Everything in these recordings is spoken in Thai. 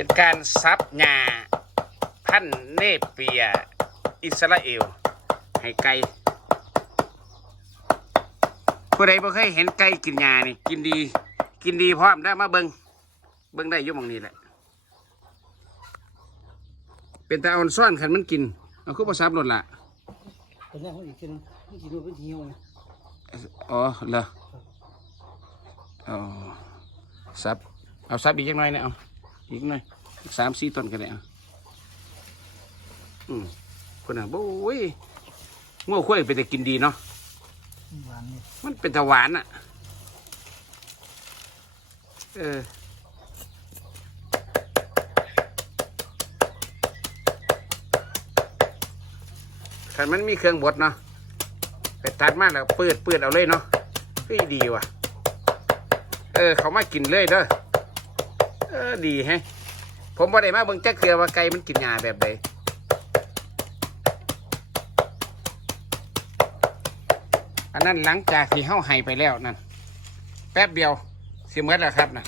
เป็นการซับหญ้าพันธุ์เนเปีย อิสราเอล ให้ไก่ผู้ใดบ่เคยเห็นไก่กินหญ้านี่ กินดี กินดีพร้อมได้อมาเบิงเบิงได้อยุ่หมองนี้แหละ เป็นตาอ่อนซ่อนขันมันกินเอาคือบ่ซับรถละเป็นแรกเขาอีกทีนึงนี่กินด้วยเป็นทีเหี่ยวไงอ๋อเหรออ๋อซับเอาซับอีกจังหน่อยนะเอา อีกหน่อยสามสี่ต้นก็ได้เอาอืมคนน่ะโอ้ยง้อข้วยเป็นแต่กินดีเนาะนมันเป็นตะหวานอะ เออขันมันมีเครื่องบดเนาะไปตัดมาแล้วเปิดเปิดเอาเลยเนาะเฮ้ยดีว่ะ เออ เขามากินเลยเด้อ เออดีแฮะ ผมบ่ได้มาเบิ่งจักเทือว่าไก่มันกินหญ้าแบบใดอันนั้นหลังจากที่เฮาให้ไปแล้วนั่นแป๊บเดียวสิเมือแล้วครับนะ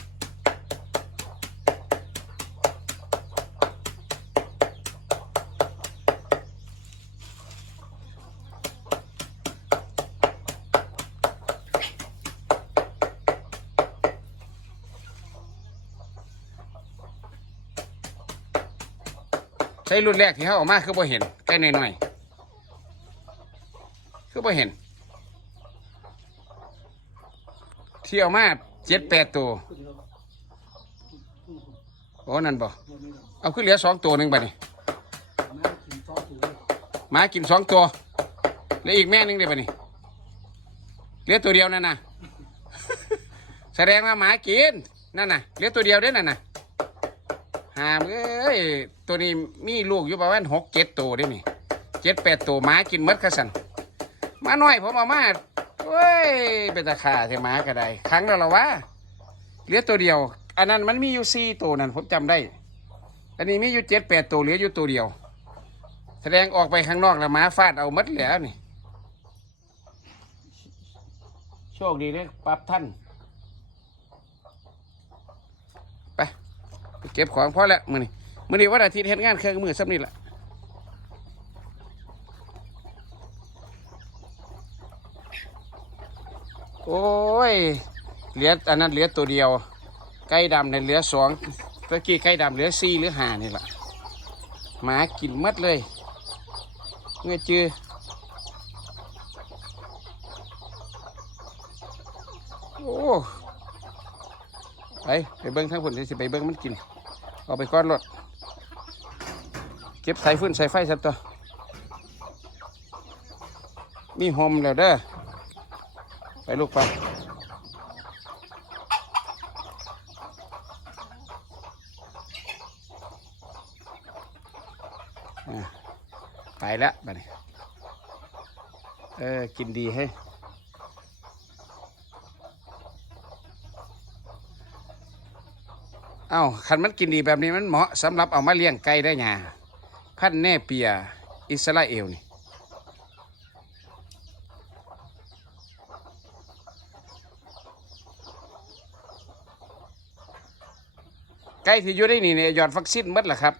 ใช้รุ่นแรกที่เขาออกมาคือบ่เห็นใกล้หน่อยๆคือบ่เห็น ที่เอามาเจ็ดแปดตัวโอ้นั่นบ่บ่มีหรอกเอาขึ้นเหลือสองตัวหนึ่งไปนี่มากินสอยู่เลยหมากินสองตัวแล้วอีกแม่นึงได้ปะนี่เหลือตัวเดียวนั่นน่ะแสดงว่าหมากินนั่นน่ะเหลือตัวเดียวเด้อนั่นน่ะ หามเอ้ยตัวนี้มีลูกอยู่ประมาณหกเจ็ดตัวได้นี่เจ็ดแปดตัวหมากินมดกระสันมาหน้อยผมเอามาเว้ยเป็นตาขาเทหมาก็ได้ครั้งแล้วหรอวะเหลือตัวเดียว อันนั้นมันมีอยู่สี่ตัวนั่นผมจำได้ อันนี้มีอยู่เจ็ดแปดตัวเหลืออยู่ตัวเดียว แสดงออกไปข้างนอกแล้วหมาฟาดเอามดแล้วนี่ โชคดีเลยปรับท่าน ไปไป เก็บของพอแล้วมือนี่มือนี่วันอาทิตย์เฮ็ดงานเครื่องมือซ้ำนี่แหละโอ้ยเหลืออันนั้นเหลือตัวเดียว ไก่ดำเนี่ยเหลือสองตะกี้ไก่ดำเหลือสี่หรือห้านี่แหละหมากินหมดเลยเมื่อจือโอ้ไปไปเบิ้งทั้งผลสิไปเบิ้งมันกิน เอาไปก้อนรถเก็บสายฟื้นสายไฟสักตัว มีโฮมแล้วเด้อ ไปลูกไปไปแล้วบัดนี้ เออ กินดีให้ เอ้าคันมันกินดีแบบนี้มันเหมาะสำหรับเอามาเลี้ยงไก่ได้หยาพันแน่เปียอิสราเอลนี่ไก่ที่อยู่ได้นี่เนี่ยยอดวัคซีนหมดแหละครับ